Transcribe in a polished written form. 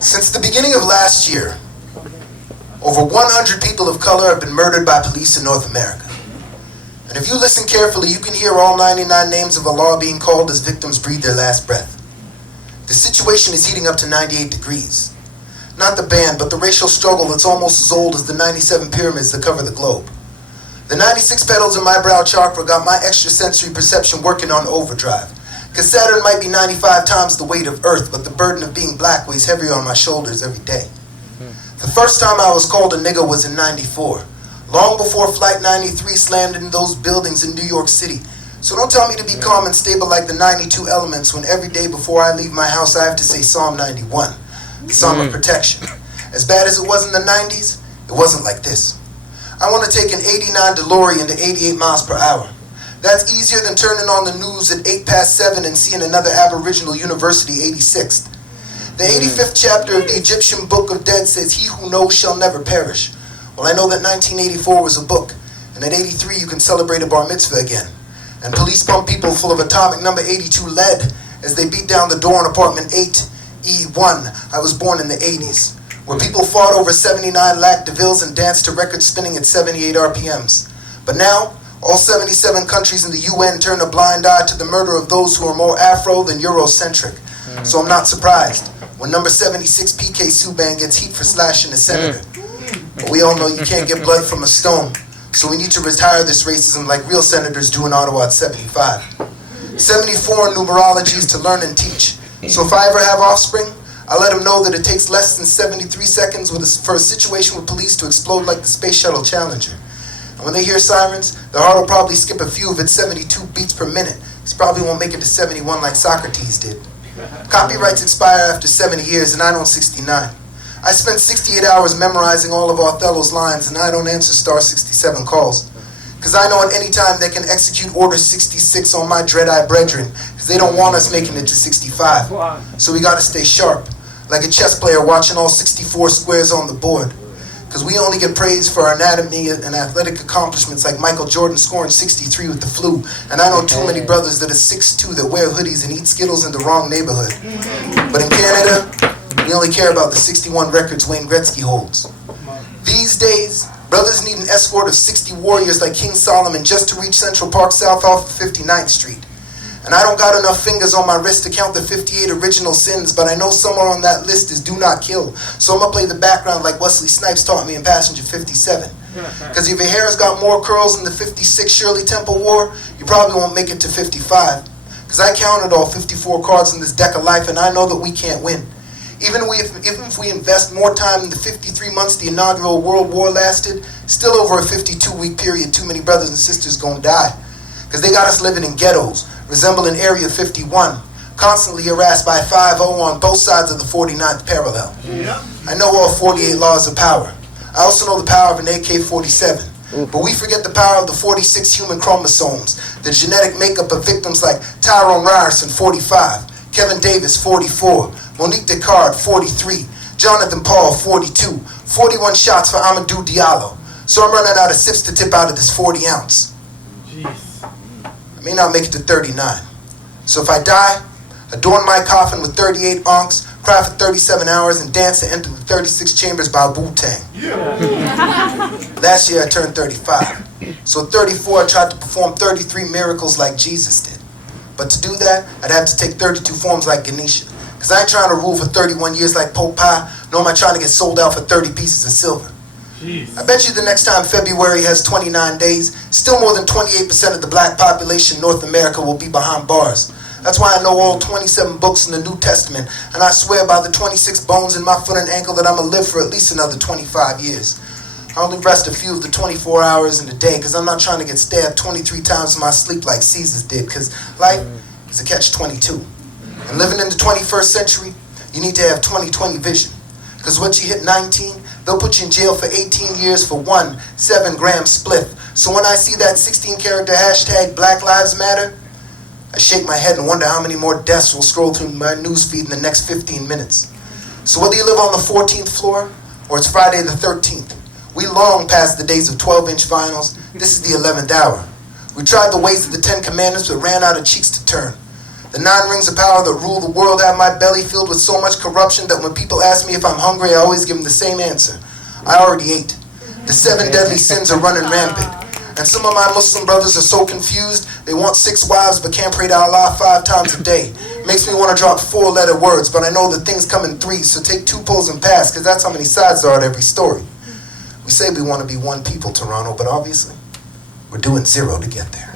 Since the beginning of last year, over 100 people of color have been murdered by police in North America. And if you listen carefully, you can hear all 99 names of Allah being called as victims breathe their last breath. The situation is heating up to 98 degrees. Not the band, but the racial struggle that's almost as old as the 97 pyramids that cover the globe. The 96 petals in my brow chakra got my extrasensory perception working on overdrive. Because Saturn might be 95 times the weight of Earth, but the burden of being black weighs heavier on my shoulders every day. The first time I was called a nigga was in 94, long before Flight 93 slammed into those buildings in New York City. So don't tell me to be calm and stable like the 92 elements when every day before I leave my house I have to say Psalm 91, the Psalm of protection. As bad as it was in the 90s, it wasn't like this. I want to take an 89 DeLorean to 88 miles per hour. That's easier than turning on the news at 7:08 and seeing another Aboriginal University 86th. The 85th chapter of the Egyptian Book of Dead says, "He who knows shall never perish." Well, I know that 1984 was a book, and at 83 you can celebrate a bar mitzvah again. And police pump people full of atomic number 82 lead as they beat down the door on apartment 8E1. I was born in the 80s, where people fought over 79 lakh DeVilles and danced to records spinning at 78 RPMs. But now, all 77 countries in the UN turn a blind eye to the murder of those who are more Afro than Eurocentric. So I'm not surprised when number 76 PK Subban gets heat for slashing a senator. But we all know you can't get blood from a stone, so we need to retire this racism like real senators do in Ottawa at 75. 74 numerologies to learn and teach. So if I ever have offspring, I'll let them know that it takes less than 73 seconds for a situation with police to explode like the Space Shuttle Challenger. And when they hear sirens, their heart will probably skip a few of its 72 beats per minute. He probably won't make it to 71 like Socrates did. Copyrights expire after 70 years and I don't 69. I spent 68 hours memorizing all of Othello's lines and I don't answer star 67 calls. Because I know at any time they can execute order 66 on my dread-eye brethren because they don't want us making it to 65. So we gotta stay sharp, like a chess player watching all 64 squares on the board. Because we only get praise for our anatomy and athletic accomplishments like Michael Jordan scoring 63 with the flu. And I know too many brothers that are 6'2" that wear hoodies and eat Skittles in the wrong neighborhood. But in Canada, we only care about the 61 records Wayne Gretzky holds. These days, brothers need an escort of 60 warriors like King Solomon just to reach Central Park South off of 59th Street. And I don't got enough fingers on my wrist to count the 58 original sins, but I know somewhere on that list is do not kill. So I'm going to play the background like Wesley Snipes taught me in Passenger 57. Because if your hair's got more curls than the 56 Shirley Temple wore, you probably won't make it to 55. Because I counted all 54 cards in this deck of life and I know that we can't win. Even if we invest more time in the 53 months the inaugural World War lasted, still over a 52-week period, too many brothers and sisters gonna die. Because they got us living in ghettos, resembling Area 51, constantly harassed by 5-0 on both sides of the 49th parallel. Yep. I know all 48 laws of power. I also know the power of an AK-47. But we forget the power of the 46 human chromosomes, the genetic makeup of victims like Tyrone Ryerson, 45, Kevin Davis, 44, Monique Descartes, 43, Jonathan Paul, 42, 41 shots for Amadou Diallo. So I'm running out of sips to tip out of this 40 ounce. Jeez. I may not make it to 39. So if I die, adorn my coffin with 38 onks, cry for 37 hours, and dance to enter the 36 chambers by Wu-Tang. Yeah. Last year I turned 35. So at 34 I tried to perform 33 miracles like Jesus did. But to do that, I'd have to take 32 forms like Ganesha. Because I ain't trying to rule for 31 years like Pope Pie, nor am I trying to get sold out for 30 pieces of silver. Jeez. I bet you the next time February has 29 days, still more than 28% of the black population in North America will be behind bars. That's why I know all 27 books in the New Testament, and I swear by the 26 bones in my foot and ankle that I'm going to live for at least another 25 years. I only rest a few of the 24 hours in a day because I'm not trying to get stabbed 23 times in my sleep like Cesar did, because life is a catch-22. And living in the 21st century, you need to have 20/20 vision. Because once you hit 19, they'll put you in jail for 18 years for one 7-gram spliff. So when I see that 16-character hashtag Black Lives Matter, I shake my head and wonder how many more deaths will scroll through my newsfeed in the next 15 minutes. So whether you live on the 14th floor or it's Friday the 13th, we long past the days of 12-inch vinyls. This is the 11th hour. We tried the ways of the 10 Commandments but ran out of cheeks to turn. The 9 rings of power that rule the world have my belly filled with so much corruption that when people ask me if I'm hungry, I always give them the same answer. I already ate. The 7 deadly sins are running rampant. And some of my Muslim brothers are so confused, they want 6 wives but can't pray to Allah 5 times a day. Makes me want to drop 4-letter words, but I know that things come in 3, so take 2 pulls and pass, because that's how many sides there are to every story. We say we want to be one people, Toronto, but obviously, we're doing 0 to get there.